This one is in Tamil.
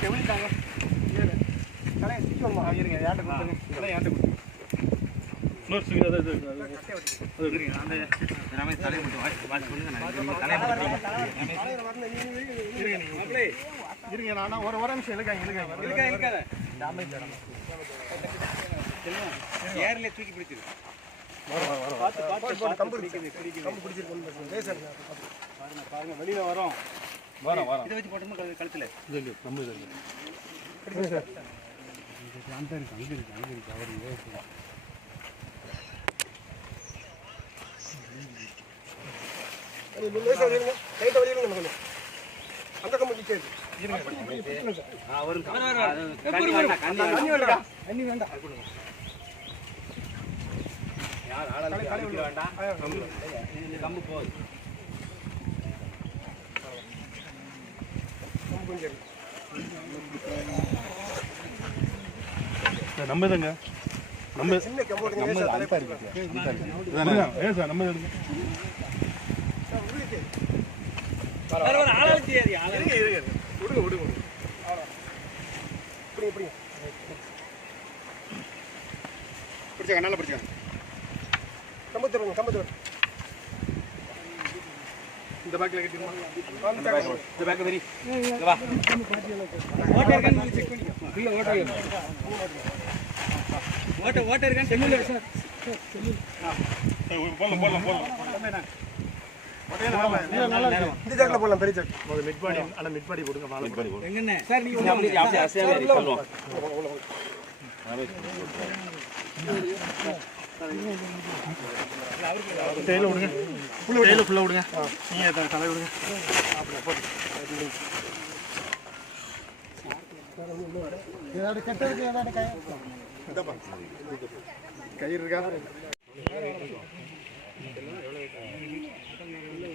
செவிலிட்டாங்க கலையை சுற்றி இருங்க ஏன்ட்ட கொடுத்துருங்க கலை ஏன்ட்ட கொடுத்துருங்க இன்னொரு சுவி அது இருங்க நான் ஒரு நிமிஷம் இருக்காங்க ஏர்ல தூக்கி பிடிச்சிரு பாருங்க வெளியில வரோம் இதை வச்சு போட்டோம்னா கழுத்துல நம்ம அங்க இருக்கு அவர் அந்த கம்பு நிற்காது கம்பு போகுது நம்ம இதுங்க நம்ம சின்ன கம்பு நம்ம பிடிச்சா நல்லா பிடிச்சா கம்பத்து இந்த பேக்ல கட்டிடுமா இந்த பேக் வெரி வா ஓட்டர் இருக்கான்னு செக் பண்ணிக்கோ இல்ல ஓட்டர் இருக்கான்னு செக் பண்ணு சார் போலாம் இந்த ஜாக்ல போலாம் பெரிய ஜாக் மிட் பாடி அண்ணா மிட் பாடி போடுங்க மிட் பாடி போடுங்க எங்கண்ணே சார் நீங்க அப்படியே அசையா சொல்லுங்க டேல விடுங்க ஃபுல்லா விடுங்க நீங்க தலை விடுங்க அப்படியே போடு ஏதாவது கட்ட இருக்கு ஏதாவது கை இந்த பாருங்க கை இருக்கா